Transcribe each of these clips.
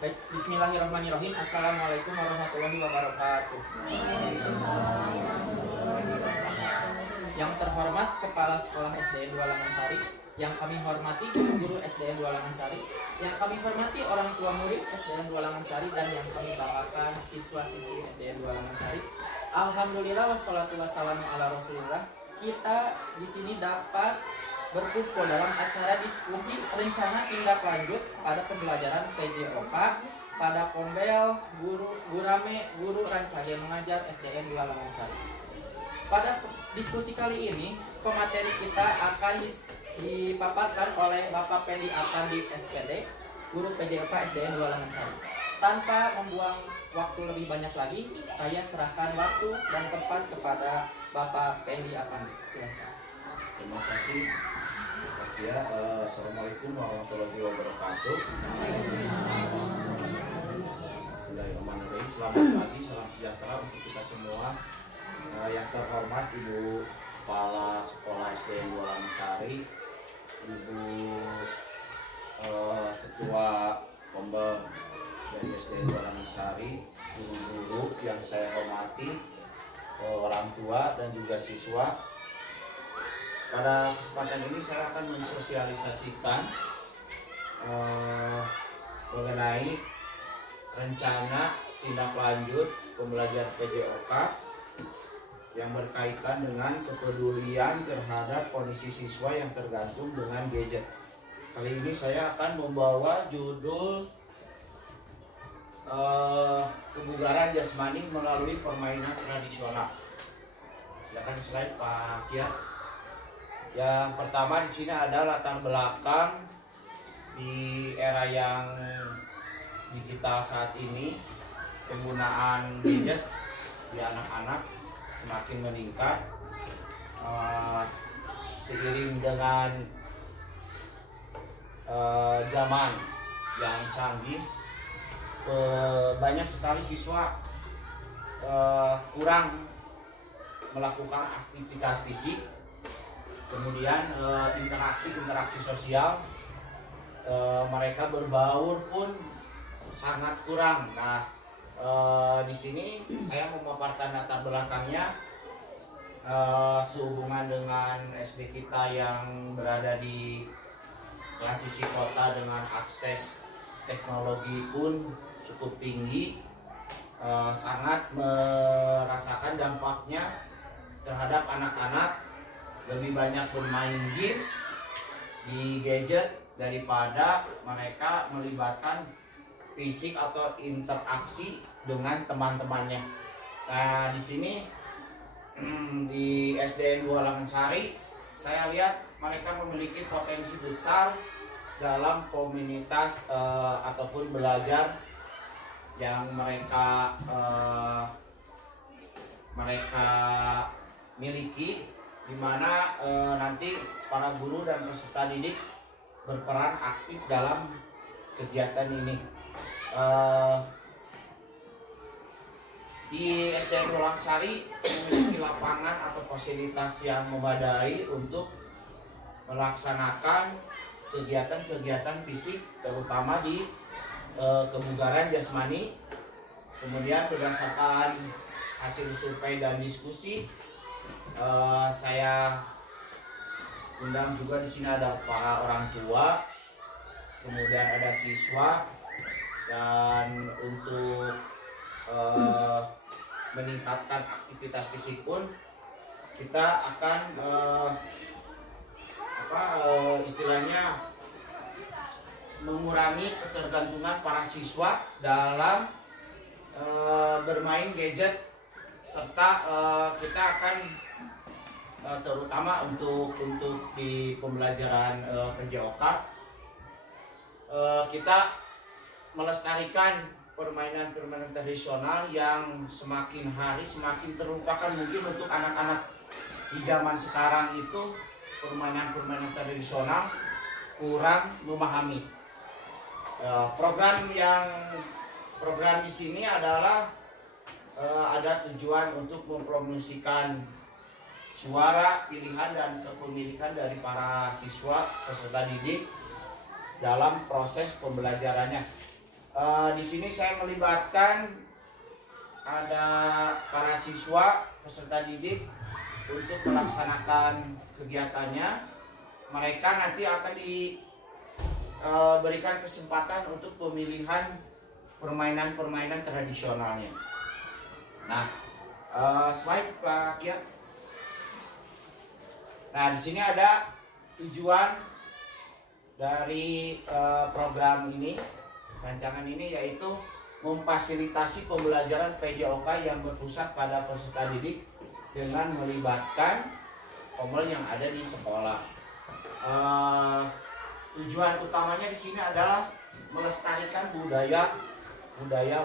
Baik, bismillahirrahmanirrahim. Assalamualaikum warahmatullahi wabarakatuh. Yang terhormat Kepala Sekolah SDN 2 Langansari, yang kami hormati guru SDN 2 Langansari, yang kami hormati orang tua murid SDN 2 Langansari, dan yang kami banggakan siswa-siswi SDN 2 Langansari. Alhamdulillah wassalatu wassalamu ala Rasulillah. Kita di sini dapat berkumpul dalam acara diskusi rencana tindak lanjut pada pembelajaran PJOK pada Kombel Guru Gurame Guru Rancage Mengajar SDN 2 Langansari. Pada diskusi kali ini, pemateri kita akan dipaparkan oleh Bapak Pendi Apandi SPD, Guru PJOK SDN 2 Langansari. Tanpa membuang waktu lebih banyak lagi, saya serahkan waktu dan tempat kepada Bapak Pendi Apandi. Silakan. Terima kasih. Ya, assalamualaikum warahmatullahi wabarakatuh. Bismillahirrahmanirrahim. Selamat pagi, salam sejahtera untuk kita semua. Yang terhormat Ibu Kepala Sekolah SDN 2 Langansari, Ibu Ketua Kombel dari SDN 2 Langansari, guru-guru yang saya hormati, orang tua dan juga siswa. Pada kesempatan ini saya akan mensosialisasikan mengenai rencana tindak lanjut pembelajaran PJOK yang berkaitan dengan kepedulian terhadap kondisi siswa yang tergantung dengan gadget. Kali ini saya akan membawa judul kebugaran jasmani melalui permainan tradisional. Silakan slide Pak Kiat. Yang pertama di sini ada latar belakang di era yang digital saat ini, penggunaan gadget di anak-anak semakin meningkat seiring dengan zaman yang canggih. Banyak sekali siswa kurang melakukan aktivitas fisik. Kemudian interaksi sosial, mereka berbaur pun sangat kurang. Nah, di sini saya memaparkan latar belakangnya sehubungan dengan SD kita yang berada di transisi kota dengan akses teknologi pun cukup tinggi, sangat merasakan dampaknya terhadap anak-anak. Lebih banyak bermain game di gadget daripada mereka melibatkan fisik atau interaksi dengan teman-temannya. Nah, di sini di SDN 2 Langansari saya lihat mereka memiliki potensi besar dalam komunitas ataupun belajar yang mereka miliki, di mana nanti para guru dan peserta didik berperan aktif dalam kegiatan ini. Di SDN 2 Langansari memiliki lapangan atau fasilitas yang memadai untuk melaksanakan kegiatan-kegiatan fisik, terutama di kebugaran jasmani. Kemudian berdasarkan hasil survei dan diskusi, saya undang juga di sini ada para orang tua, kemudian ada siswa, dan untuk meningkatkan aktivitas fisik pun kita akan istilahnya mengurangi ketergantungan para siswa dalam bermain gadget, serta kita akan terutama untuk di pembelajaran PJOK kita melestarikan permainan-permainan tradisional yang semakin hari semakin terlupakan. Mungkin untuk anak-anak di zaman sekarang itu permainan-permainan tradisional kurang memahami. Program di sini adalah ada tujuan untuk mempromosikan suara, pilihan, dan kepemilikan dari para siswa peserta didik dalam proses pembelajarannya. Di sini saya melibatkan ada para siswa peserta didik untuk melaksanakan kegiatannya. Mereka nanti akan diberikan kesempatan untuk pemilihan permainan-permainan tradisionalnya. Nah, slide Pak Kia. Nah, di sini ada tujuan dari program ini, rancangan ini, yaitu memfasilitasi pembelajaran PJOK yang berpusat pada peserta didik dengan melibatkan komel yang ada di sekolah. Tujuan utamanya di sini adalah melestarikan budaya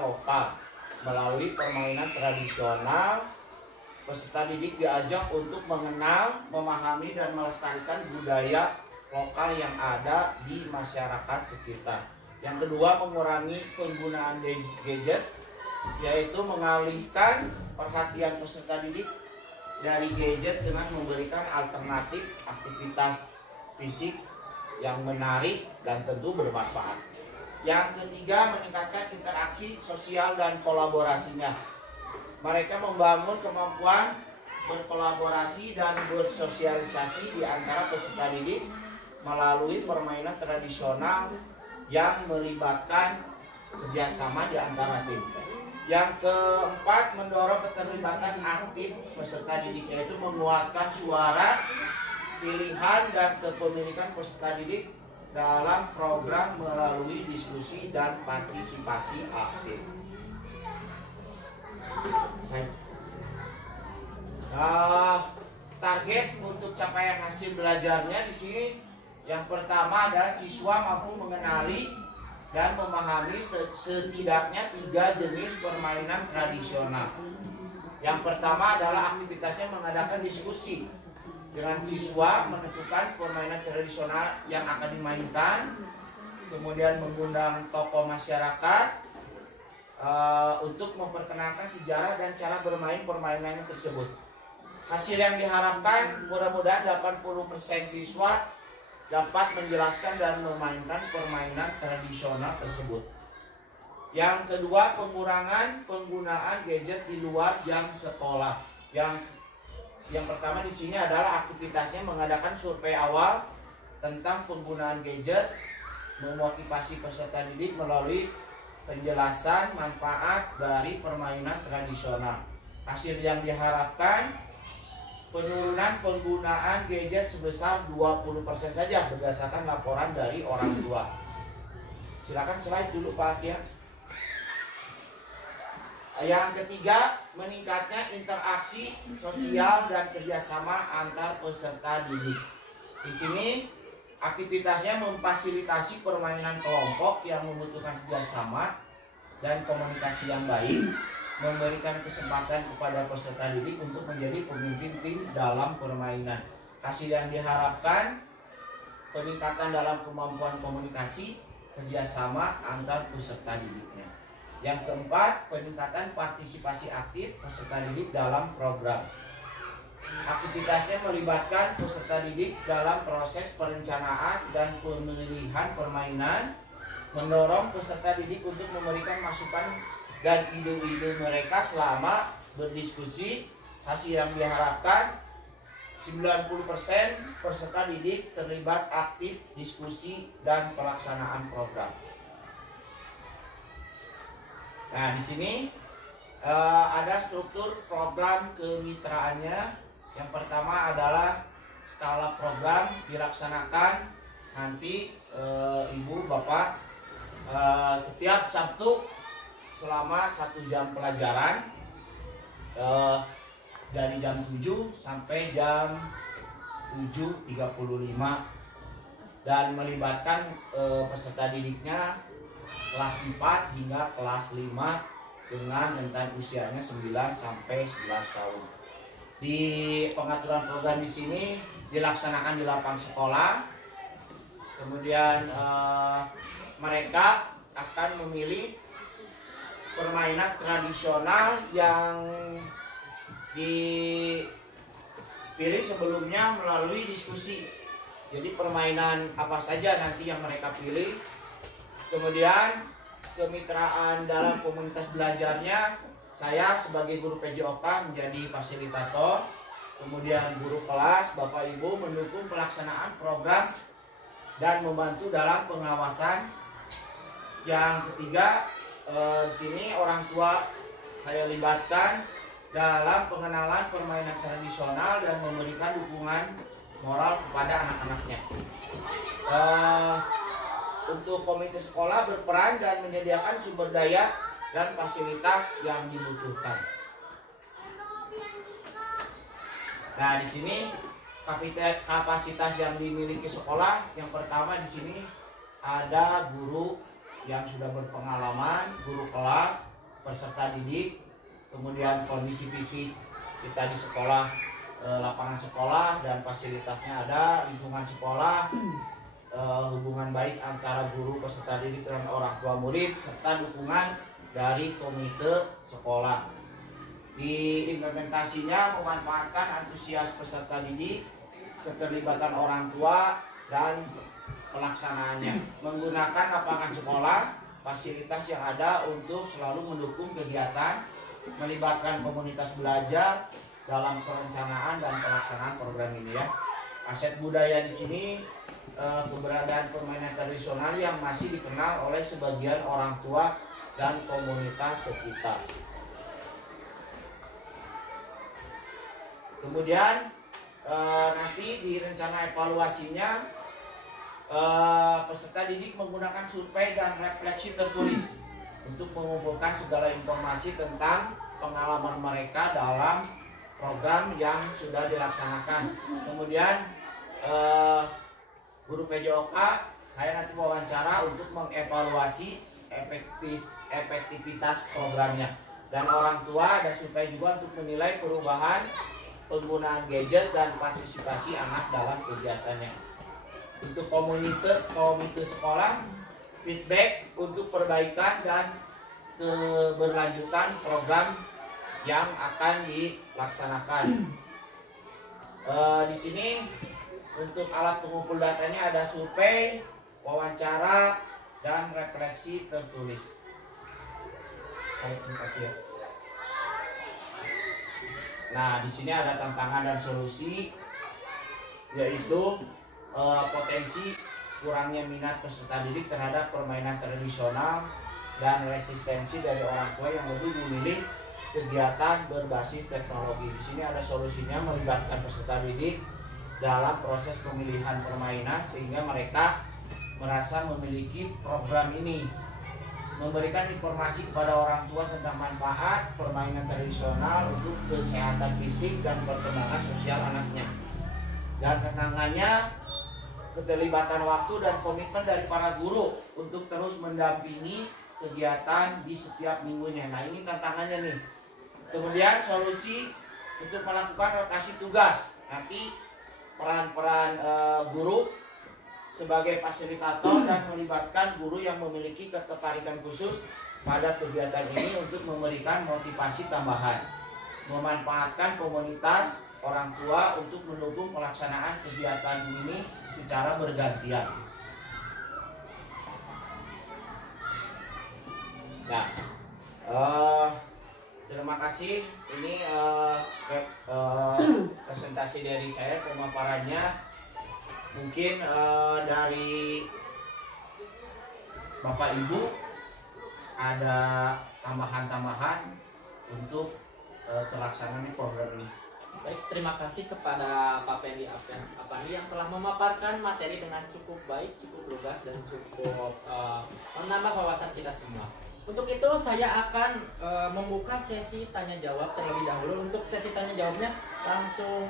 lokal melalui permainan tradisional. Peserta didik diajak untuk mengenal, memahami, dan melestarikan budaya lokal yang ada di masyarakat sekitar. Yang kedua, mengurangi penggunaan gadget, yaitu mengalihkan perhatian peserta didik dari gadget dengan memberikan alternatif aktivitas fisik yang menarik dan tentu bermanfaat. Yang ketiga, meningkatkan interaksi sosial dan kolaborasinya. Mereka membangun kemampuan berkolaborasi dan bersosialisasi di antara peserta didik melalui permainan tradisional yang melibatkan kerjasama di antara tim. Yang keempat, mendorong keterlibatan aktif peserta didik, yaitu menguatkan suara, pilihan, dan kepemilikan peserta didik dalam program melalui diskusi dan partisipasi aktif. Target untuk capaian hasil belajarnya di sini, yang pertama adalah siswa mampu mengenali dan memahami setidaknya 3 jenis permainan tradisional. Yang pertama adalah aktivitasnya mengadakan diskusi dengan siswa, menentukan permainan tradisional yang akan dimainkan, kemudian mengundang tokoh masyarakat untuk memperkenalkan sejarah dan cara bermain permainannya tersebut. Hasil yang diharapkan mudah-mudahan 80% siswa dapat menjelaskan dan memainkan permainan tradisional tersebut. Yang kedua, pengurangan penggunaan gadget di luar jam sekolah. Yang pertama di sini adalah aktivitasnya mengadakan survei awal tentang penggunaan gadget, memotivasi peserta didik melalui penjelasan manfaat dari permainan tradisional. Hasil yang diharapkan, penurunan penggunaan gadget sebesar 20% saja berdasarkan laporan dari orang tua. Silakan slide dulu Pak Akia. Yang ketiga, meningkatnya interaksi sosial dan kerjasama antar peserta didik. Di sini aktivitasnya memfasilitasi permainan kelompok yang membutuhkan kerjasama dan komunikasi yang baik, memberikan kesempatan kepada peserta didik untuk menjadi pemimpin tim dalam permainan. Hasil yang diharapkan, peningkatan dalam kemampuan komunikasi, kerjasama antar peserta didiknya. Yang keempat, peningkatan partisipasi aktif peserta didik dalam program. Aktivitasnya melibatkan peserta didik dalam proses perencanaan dan pemilihan permainan, mendorong peserta didik untuk memberikan masukan dan ide-ide mereka selama berdiskusi. Hasil yang diharapkan, 90% peserta didik terlibat aktif diskusi dan pelaksanaan program. Nah, di sini ada struktur program kemitraannya. Yang pertama adalah skala program dilaksanakan nanti Ibu Bapak setiap Sabtu selama 1 jam pelajaran dari jam 7 sampai jam 7.35 dan melibatkan peserta didiknya kelas 4 hingga kelas 5 dengan rentan usianya 9 sampai 11 tahun. Di pengaturan program di sini dilaksanakan di 8 sekolah. Kemudian mereka akan memilih permainan tradisional yang dipilih sebelumnya melalui diskusi. Jadi permainan apa saja nanti yang mereka pilih. Kemudian kemitraan dalam komunitas belajarnya, saya sebagai guru PJOK menjadi fasilitator, kemudian guru kelas, Bapak Ibu mendukung pelaksanaan program dan membantu dalam pengawasan. Yang ketiga, di sini orang tua saya libatkan dalam pengenalan permainan tradisional dan memberikan dukungan moral kepada anak-anaknya. Untuk komite sekolah berperan dan menyediakan sumber daya dan fasilitas yang dibutuhkan. Nah, di sini kapasitas yang dimiliki sekolah, yang pertama di sini ada guru yang sudah berpengalaman, guru kelas, peserta didik, kemudian kondisi fisik kita di sekolah, lapangan sekolah dan fasilitasnya ada, lingkungan sekolah, hubungan baik antara guru, peserta didik dan orang tua murid, serta dukungan dari komite sekolah. Di implementasinya memanfaatkan antusias peserta didik, keterlibatan orang tua, dan pelaksanaannya, menggunakan lapangan sekolah, fasilitas yang ada untuk selalu mendukung kegiatan, melibatkan komunitas belajar dalam perencanaan dan pelaksanaan program ini ya. Aset budaya di sini keberadaan permainan tradisional yang masih dikenal oleh sebagian orang tua dan komunitas sekitar. Kemudian nanti di rencana evaluasinya peserta didik menggunakan survei dan refleksi tertulis untuk mengumpulkan segala informasi tentang pengalaman mereka dalam program yang sudah dilaksanakan. Kemudian guru PJOK saya nanti wawancara untuk mengevaluasi efektivitas programnya, dan orang tua dan survei juga untuk menilai perubahan penggunaan gadget dan partisipasi anak dalam kegiatannya. Untuk komite sekolah, feedback untuk perbaikan dan keberlanjutan program yang akan dilaksanakan. Di sini untuk alat pengumpul datanya ada survei, wawancara, dan refleksi tertulis. Nah, di sini ada tantangan dan solusi, yaitu potensi kurangnya minat peserta didik terhadap permainan tradisional dan resistensi dari orang tua yang lebih memilih kegiatan berbasis teknologi. Di sini ada solusinya, melibatkan peserta didik dalam proses pemilihan permainan sehingga mereka merasa memiliki program ini, memberikan informasi kepada orang tua tentang manfaat permainan tradisional untuk kesehatan fisik dan perkembangan sosial anaknya. Dan tantangannya, keterlibatan waktu dan komitmen dari para guru untuk terus mendampingi kegiatan di setiap minggunya. Nah, ini tantangannya nih. Kemudian solusi untuk melakukan rotasi tugas. Nanti peran-peran guru sebagai fasilitator dan melibatkan guru yang memiliki ketertarikan khusus pada kegiatan ini untuk memberikan motivasi tambahan. Memanfaatkan komunitas orang tua untuk mendukung pelaksanaan kegiatan ini secara bergantian. Nah, terima kasih. Ini presentasi dari saya, pemaparannya. Mungkin dari Bapak Ibu ada tambahan-tambahan untuk terlaksananya program ini. Baik, terima kasih kepada Pak Pendi Apandi yang telah memaparkan materi dengan cukup baik, cukup lugas, dan cukup menambah wawasan kita semua. Untuk itu saya akan membuka sesi tanya jawab terlebih dahulu. Untuk sesi tanya jawabnya langsung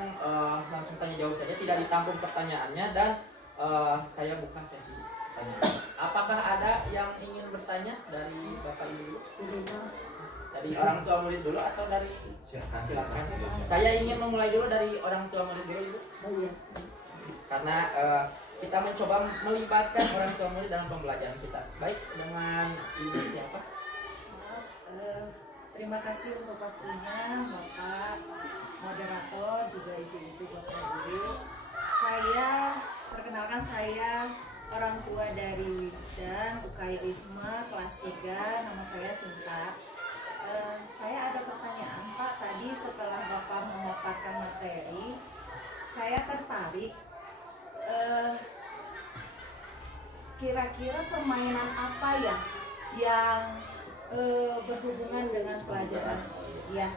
tanya jawab saja, tidak ditampung pertanyaannya, dan saya buka sesi tanya jawab. Apakah ada yang ingin bertanya dari Bapak Ibu? Dari orang tua murid dulu atau dari silakan. Saya ingin memulai dulu dari orang tua murid dulu, Ibu. Karena kita mencoba melibatkan orang tua murid dalam pembelajaran kita. Baik, dengan Ibu siapa? Terima kasih untuk waktunya, Bapak moderator, juga ibu-ibu, Bapak Guru. Perkenalkan saya orang tua dari Wildan, UKY Wisma, kelas 3, nama saya Sinta. Saya ada pertanyaan Pak, tadi setelah Bapak memaparkan materi, saya tertarik. Kira-kira permainan apa ya yang berhubungan dengan pelajaran ya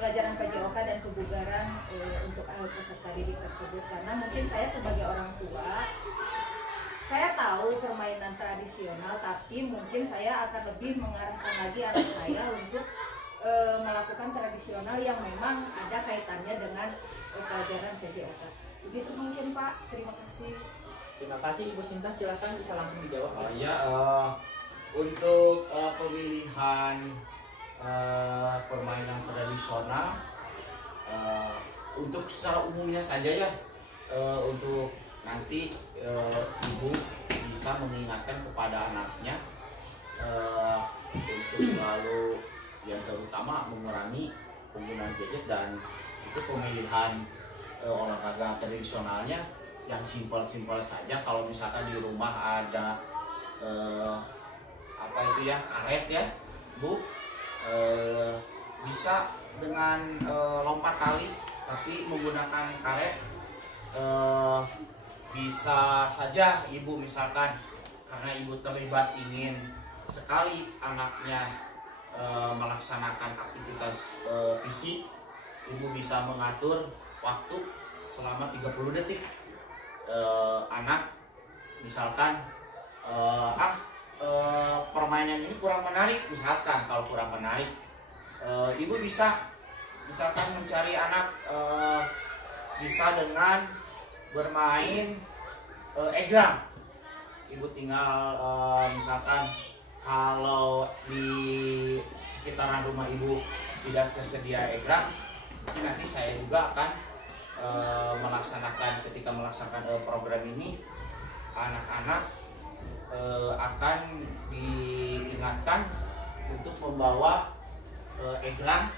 pelajaran PJOK dan kebugaran untuk peserta didik tersebut, karena mungkin saya sebagai orang tua saya tahu permainan tradisional, tapi mungkin saya akan lebih mengarahkan lagi anak saya untuk melakukan tradisional yang memang ada kaitannya dengan pelajaran PJOK. Begitu mungkin Pak, terima kasih. Terima kasih Ibu Sinta, silakan bisa langsung dijawab. Untuk pemilihan permainan tradisional, untuk secara umumnya saja ya, untuk nanti ibu bisa mengingatkan kepada anaknya untuk selalu yang terutama mengurangi penggunaan gadget, dan itu pemilihan olahraga tradisionalnya yang simpel-simpel saja. Kalau misalkan di rumah ada apa itu ya, karet ya Bu, bisa dengan lompat tali, tapi menggunakan karet. Bisa saja ibu misalkan karena ibu terlibat ingin sekali anaknya melaksanakan aktivitas fisik, ibu bisa mengatur waktu selama 30 detik. Anak misalkan permainan ini kurang menarik, misalkan kalau kurang menarik, ibu bisa misalkan mencari anak bisa dengan bermain egrang. Ibu tinggal misalkan kalau di sekitaran rumah ibu tidak tersedia egrang, mungkin nanti saya juga akan ketika melaksanakan program ini, anak-anak akan diingatkan untuk membawa egrang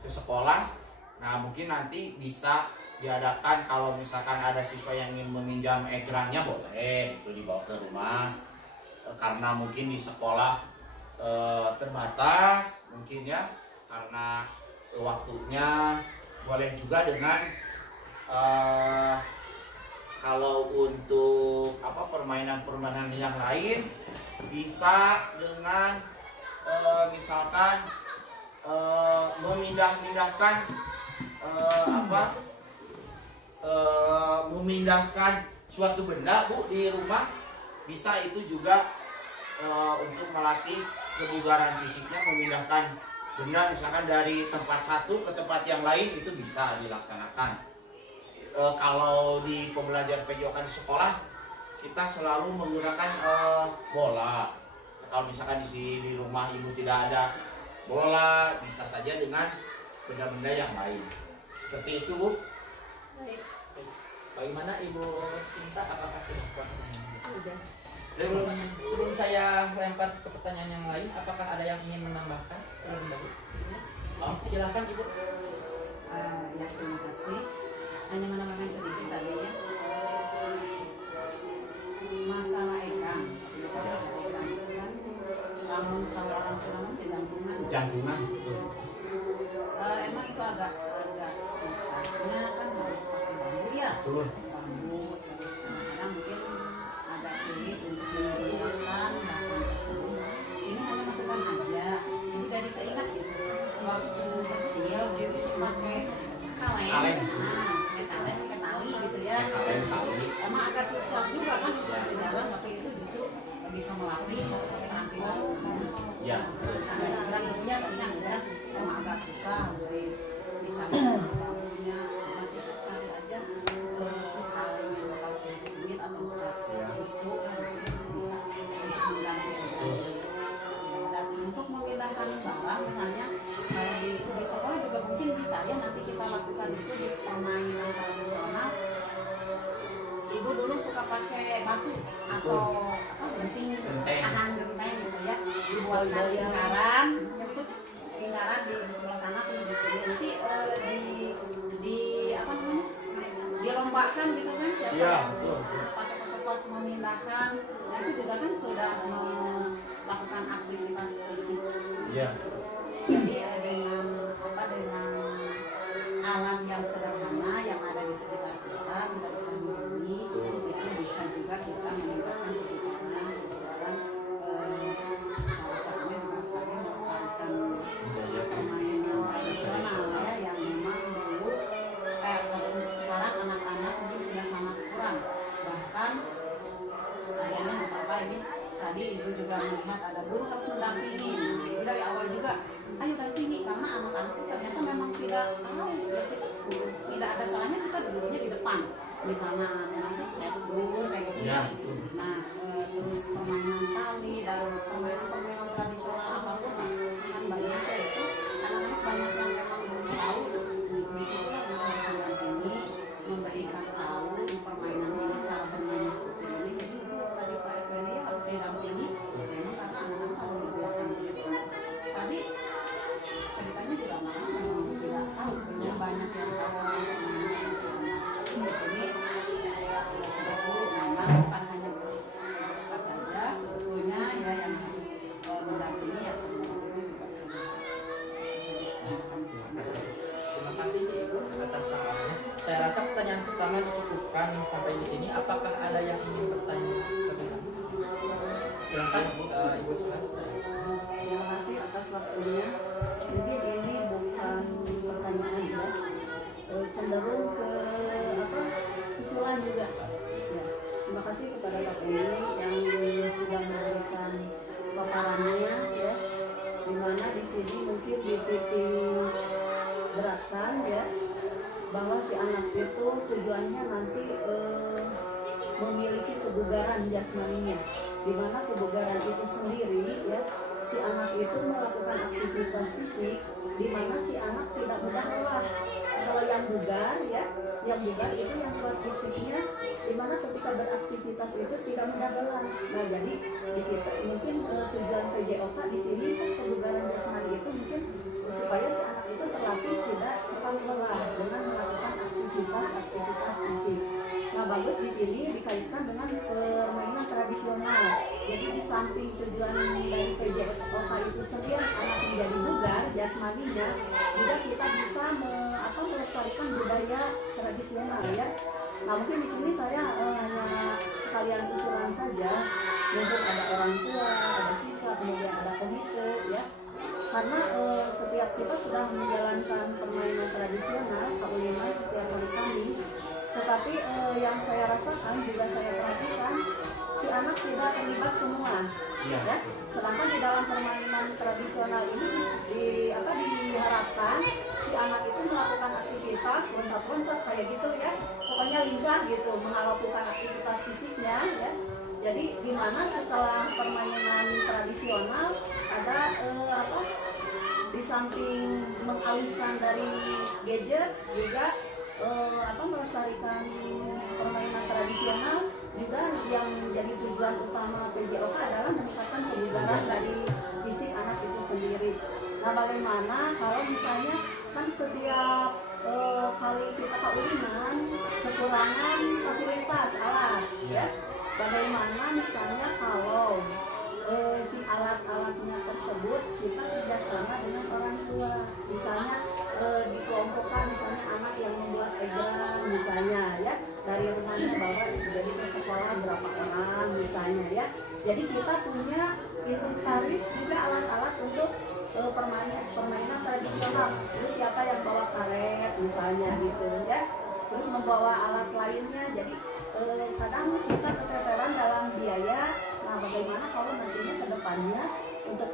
ke sekolah. Nah, mungkin nanti bisa diadakan kalau misalkan ada siswa yang ingin meminjam egrangnya, boleh itu dibawa ke rumah, karena mungkin di sekolah terbatas mungkin ya, karena waktunya. Boleh juga dengan kalau untuk permainan yang lain bisa dengan misalkan memindahkan memindahkan suatu benda Bu di rumah, bisa itu juga untuk melatih kebugaran fisiknya. Memindahkan benda misalkan dari tempat satu ke tempat yang lain, itu bisa dilaksanakan. Kalau di pembelajaran PJOK di sekolah, kita selalu menggunakan bola. Kalau misalkan di rumah ibu tidak ada bola, bisa saja dengan benda-benda yang lain. Seperti itu Bu. Baik. Bagaimana Ibu Sinta, apakah sudah puas? Sudah. Sebelum saya lempar ke pertanyaan yang lain, apakah ada yang ingin menambahkan terlebih dahulu? Oh, silakan Ibu. Ya, terima kasih. Hanya menambahkan sedikit tadi ya, masalah ekrang. Masalah ekrang itu kan, namun sama orang Sulaman ke jangkungan. Emang itu agak susahnya kan, harus pakai bambu ya. Bambu, terus kadang-kadang mungkin agak sulit untuk menjelaskan bahan tersebut. Ini hanya masukan aja. Ini jadi keingat gitu. Waktu kecil itu pakai kaleng. Pakai tali gitu ya. Emang agak susah juga kan di dalam, tapi itu justru bisa melatih keterampilan. Ya. Sampai kadang punya, ternyata emang agak susah, harus dicari punya. Cuma kita cari aja kaleng yang bekas sulit atau bekas susu kan bisa mengganti. Dan untuk memindahkan barang misalnya, kalau di sekolah juga mungkin bisa ya, nanti kita lakukan itu di permainan tradisional. Ibu dulu suka pakai batu atau genting, pecahan genteng gitu ya, dibuatkan lingkaran, lingkaran di sebelah sana tuh di sini, nanti dilombakan gitu kan, siapa yang cepat dapat memindahkan, nah itu juga kan sudah melakukan aktivitas fisik. Iya. Jadi dengan alat yang sederhana yang ada di sekitar kita, tidak usah murni, itu bisa juga kita meningkatkan kebugaran seseorang. Salah satunya dengan tadi melestarikan permainan tradisional ya, yang memang dulu untuk sekarang anak-anak mungkin sudah sangat kurang. Bahkan sekaliannya apa ini tadi ibu juga melihat ada guru harus mendampingi. Jadi dari awal juga ayo dampingi, karena anak-anak itu ternyata memang tidak tahu, tidak ada salahnya kita dulunya di depan di sana nanti set dur kayak gitu ya. Nah terus permainan tali dan permainan tradisional apapun lah kan banyak ya, itu anak-anak banyak yang memang belum tahu. Di situ lah kita bisa mendampingi, memberikan tahu permainan ini, cara bermain seperti ini. Di situ tadi Pak Ekleri harus didampingi memang karena anak-anak kalau dibiarkan begitu tadi ceritanya juga anak-anak memang tidak tahu, belum banyak yang tahu permainan tradisional. Di sini tugas guru memang bukan hanya kita saja sebetulnya ya yang harus mendampingi ya semua guru juga. Terima kasih Ibu atas tanggapannya. Saya rasa pertanyaan pertama dicukupkan sampai di sini. Apakah ada yang ingin bertanya bagaimana? Silakan Ibu Sulas. Terima kasih atas waktunya. Mungkin ini bukan pertanyaan ya, cenderung ke usulan juga. Ya. Terima kasih kepada Pak Eni yang sudah memberikan paparannya ya, dimana di sini mungkin dititik beratkan ya, bahwa si anak itu tujuannya nanti memiliki kebugaran jasmaninya, dimana kebugaran itu sendiri ya, si anak itu melakukan aktivitas fisik dimana si anak tidak mudah lelah. Kalau yang bugar ya, yang bugar itu yang kuat fisiknya, dimana ketika beraktivitas itu tidak mudah lelah. Nah jadi di kita mungkin tujuan PJOK di sini kan kebugaran jasmani itu mungkin supaya si anak itu terlatih tidak cepat lelah dengan melakukan aktivitas fisik. Nah bagus di sini dikaitkan dengan permainan tradisional. Jadi di samping tujuan dari PJOK itu sendiri anak menjadi bugar jasmaninya, juga kita bisa melestarikan budaya tradisional ya. Nah mungkin di sini saya hanya sekalian usulan saja, mungkin ada orang tua, ada siswa, kemudian ada komite ya. Karena setiap kita sudah menjalankan permainan tradisional K5 setiap hari Kamis, tetapi yang saya rasakan juga saya perhatikan si anak tidak terlibat semua ya. Sedangkan di dalam permainan tradisional ini diharapkan si anak itu melakukan aktivitas loncat-loncat kayak gitu ya, pokoknya lincah gitu melakukan aktivitas fisiknya ya. Jadi dimana setelah permainan tradisional ada di samping mengalihkan dari gadget juga melestarikan permainan tradisional, juga yang menjadi tujuan utama PJOK adalah meningkatkan kebugaran dari fisik anak itu sendiri. Nah bagaimana kalau misalnya kan setiap kali kita kaulinan kekurangan fasilitas alat ya, bagaimana misalnya kalau si alat-alatnya tersebut kita kerjasama dengan orang tua, misalnya dikelompokkan misalnya anak yang membuat egrang misalnya ya, dari rumahnya bawa jadi ke sekolah berapa orang misalnya ya. Jadi kita punya inventaris juga alat-alat untuk permainan tradisional. Terus siapa yang bawa karet misalnya gitu ya, terus membawa alat lainnya. Jadi kadang kita keteteran dalam biaya. Nah bagaimana kalau nantinya ke depannya untuk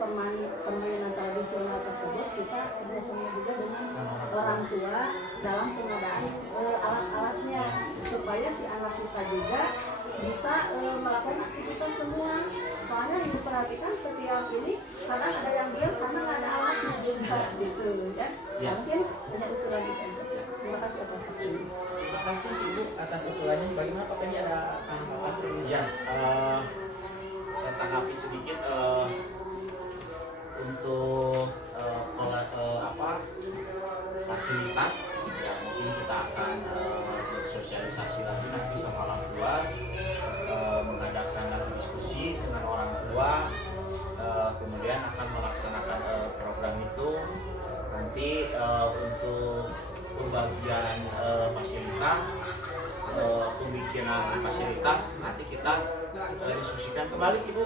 permainan tradisional tersebut kita kerjasama juga dengan orang tua dalam pengadaan alat-alatnya, supaya si anak kita juga bisa melakukan aktivitas semua. Soalnya yang diperhatikan setiap ini kadang ada yang diam karena nggak ada alatnya juga gitu ya. Mungkin hanya usulan itu aja. Terima kasih atas waktunya. Terima kasih Ibu atas usulannya. Bagaimana Pak Penny, ada tanggapan? Ya, saya tanggapi sedikit untuk fasilitas ya, mungkin kita akan bersosialisasi lagi nanti sama orang tua tua kemudian akan melaksanakan program itu. Nanti untuk pembagian fasilitas, pembikinan fasilitas nanti kita diskusikan kembali Ibu.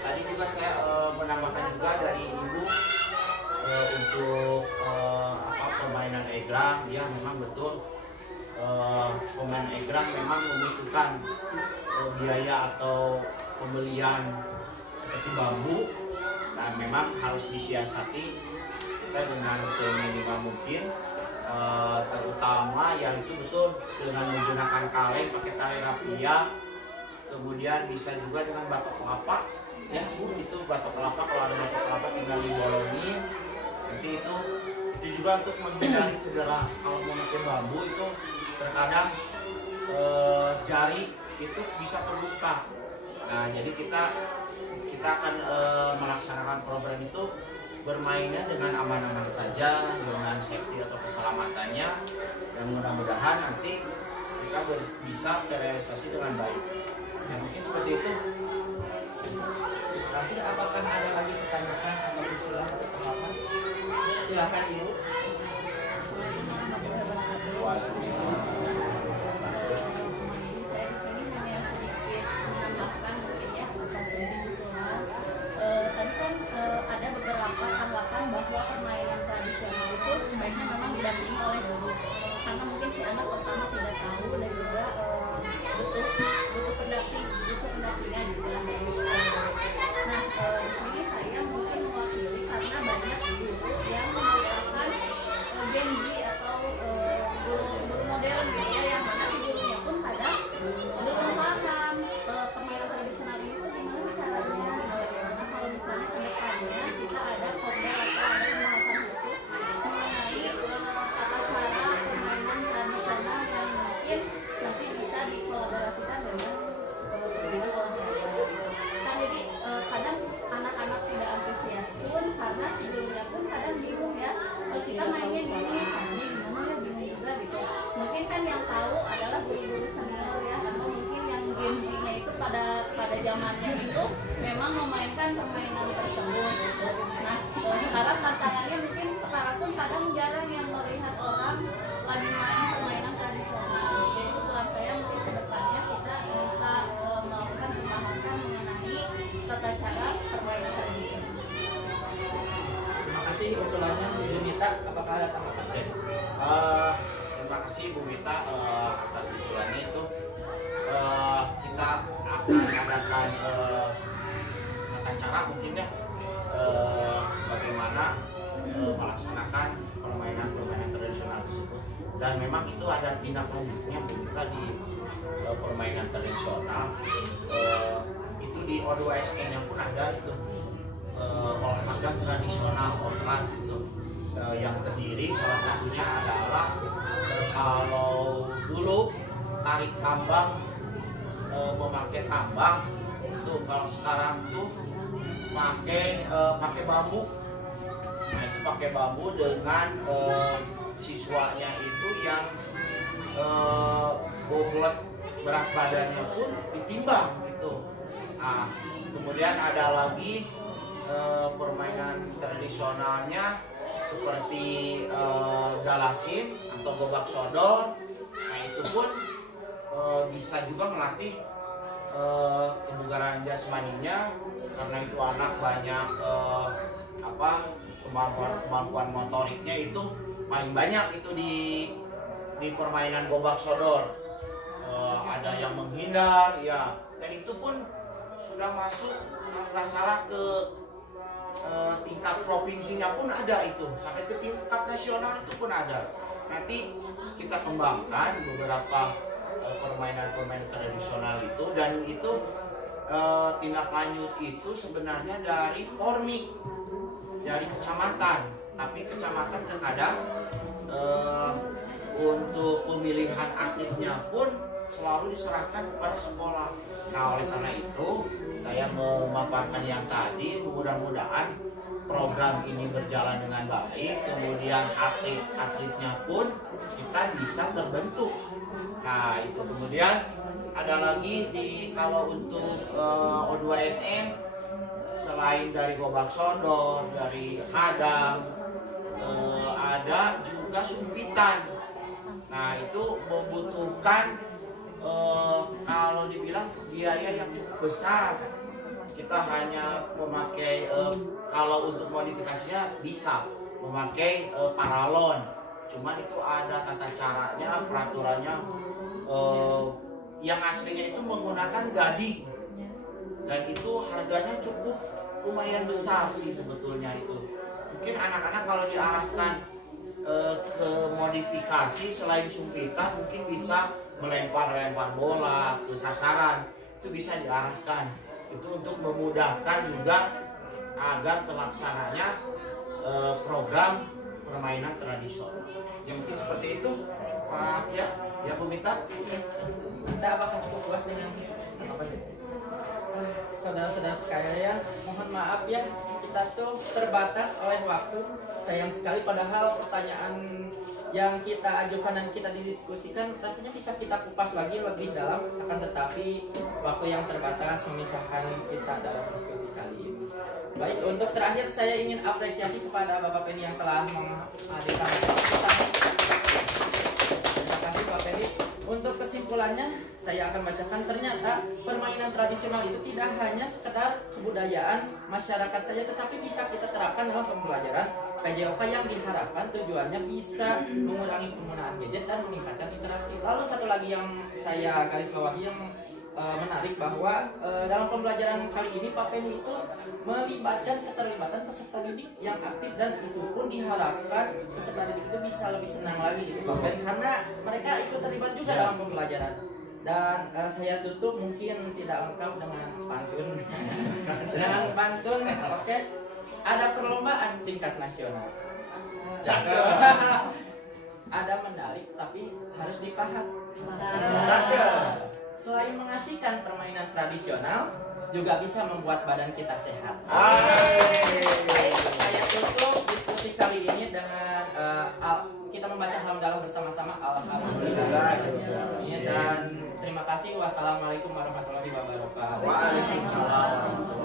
Tadi juga saya menambahkan juga dari Ibu untuk permainan egrang, ya memang betul pemain egrang memang membutuhkan biaya atau pembelian seperti bambu. Nah, memang harus disiasati kita dengan seminimal mungkin, terutama yang itu betul dengan menggunakan kaleng pakai tali rapia, kemudian bisa juga dengan batok kelapa. Ya, itu batok kelapa, kalau ada batok kelapa tinggal dibolongin. Nanti itu juga untuk menghindari cedera. Kalau memakai bambu itu terkadang jari itu bisa terluka. Nah, jadi kita akan melaksanakan program itu bermainnya dengan aman-aman saja, dengan safety atau keselamatannya, dan mudah-mudahan nanti kita bisa terrealisasi dengan baik. Ya, mungkin seperti itu. Terima kasih. Apakah ada lagi pertanyaan atau usulan atau tanggapan? Silakan Ibu. Saya di sini hanya sedikit menambahkan mungkin ya atas usulan. Tadi kan ada beberapa tanggapan bahwa permainan tradisional itu sebaiknya memang didampingi oleh guru, karena mungkin si anak pertama tidak tahu dan juga butuh pendampingan gitu lah. Nah, di sini saya mungkin mewakili karena banyak guru yang merupakan Gen Z atau guru modern gitu ya, yang mana si gurunya pun kadang belum paham permainan tradisional ini tuh gimana sih caranya. Nah, kalau misalnya ke depannya kita ada program atau ada pembahasan khusus mengenai tata cara permainan tradisional yang mungkin nanti bisa dikolaborasikan dengan permainan olahraga. Nah, jadi kadang anak-anak tidak antusias pun karena si gurunya pun kadang bingung ya, kita mainnya gini, caranya gimana ya, bingung juga gitu. Mungkin kan yang tahu adalah guru-guru senior ya, atau mungkin yang Gen Z-nya itu pada zamannya itu memang memainkan permainan tersebut gitu. Nah, sekarang tantangannya mungkin sekarang pun kadang jarang yang melihat orang lagi main permainan tradisional. Jadi usulan saya mungkin ke depannya kita bisa melakukan pembahasan mengenai tata cara permainan tradisional. Terima kasih usulannya Bu Mita. Apakah ada tanggapan? Terima kasih Bu Mita atas usulannya itu. Kita akan adakan tata cara mungkin ya, bagaimana melaksanakan permainan tradisional tersebut. Dan memang itu ada tindak lanjutnya Bu Mita di permainan tradisional. Itu di O2SN-nya pun ada itu olahraga tradisional outland itu, yang terdiri salah satunya adalah kalau dulu tarik tambang, memakai tambang itu, kalau sekarang tuh pakai bambu. Nah, itu pakai bambu dengan siswanya itu yang bobot berat badannya pun ditimbang gitu. Nah, kemudian ada lagi permainan tradisionalnya seperti dalasin atau gobak sodor. Nah, itu pun bisa juga melatih kebugaran jasmaninya, karena itu anak banyak kemampuan motoriknya itu paling banyak itu di permainan gobak sodor. Ada yang menghindar ya, dan itu pun sudah masuk nggak salah ke tingkat provinsinya pun ada, itu sampai ke tingkat nasional itu pun ada. Nanti kita kembangkan beberapa permainan tradisional itu, dan itu tindak lanjut itu sebenarnya dari Pormik, dari kecamatan, tapi kecamatan terkadang untuk pemilihan atletnya pun selalu diserahkan kepada sekolah. Nah, oleh karena itu saya memaparkan yang tadi, mudah-mudahan program ini berjalan dengan baik, kemudian atletnya pun kita bisa terbentuk. Nah, itu kemudian ada lagi kalau untuk O2SN selain dari Gobak Sodor, dari Hadang, ada juga sumpitan. Nah itu membutuhkan kalau dibilang biaya yang cukup besar. Kita hanya memakai kalau untuk modifikasinya bisa memakai paralon, cuman itu ada tata caranya, peraturannya. Yang aslinya itu menggunakan gading, dan itu harganya cukup lumayan besar sih sebetulnya itu. Mungkin anak-anak kalau diarahkan ke modifikasi selain sumpitan mungkin bisa melempar bola ke sasaran, itu bisa diarahkan. Itu untuk memudahkan juga agar terlaksananya program permainan tradisional. Ya mungkin seperti itu Pak ya peminta. Kita apakah cukup puas dengan apa itu? Saudara-saudara sekalian, mohon maaf ya, kita tuh terbatas oleh waktu. Sayang sekali, padahal pertanyaan yang kita ajukan dan kita didiskusikan rasanya bisa kita kupas lagi lebih dalam, akan tetapi waktu yang terbatas memisahkan kita dalam diskusi kali ini. Baik, untuk terakhir saya ingin apresiasi kepada Bapak Penny yang telah menghadirkan kita. Terima kasih Pak Penny. Untuk kesimpulannya, saya akan bacakan, ternyata permainan tradisional itu tidak hanya sekedar kebudayaan masyarakat saja, tetapi bisa kita terapkan dalam pembelajaran PJOK yang diharapkan tujuannya bisa mengurangi penggunaan gadget dan meningkatkan interaksi. Lalu satu lagi yang saya garis bawahi yang menarik, bahwa dalam pembelajaran kali ini Pak Penny itu melibatkan keterlibatan peserta didik yang aktif, dan itu pun diharapkan peserta didik itu bisa lebih senang lagi gitu Pak Penny, karena mereka ikut terlibat juga dalam pembelajaran. Dan saya tutup mungkin tidak lengkap dengan pantun. Dengan pantun, oke. Ada perlombaan tingkat nasional. Ada medali tapi harus dipahat. Selain mengasihkan permainan tradisional, juga bisa membuat badan kita sehat. Baik, saya tutup diskusi kali ini dengan kita membaca hamdalah bersama-sama. Alhamdulillah. Dan terima kasih. Wassalamualaikum warahmatullahi wabarakatuh. Waalaikumsalam.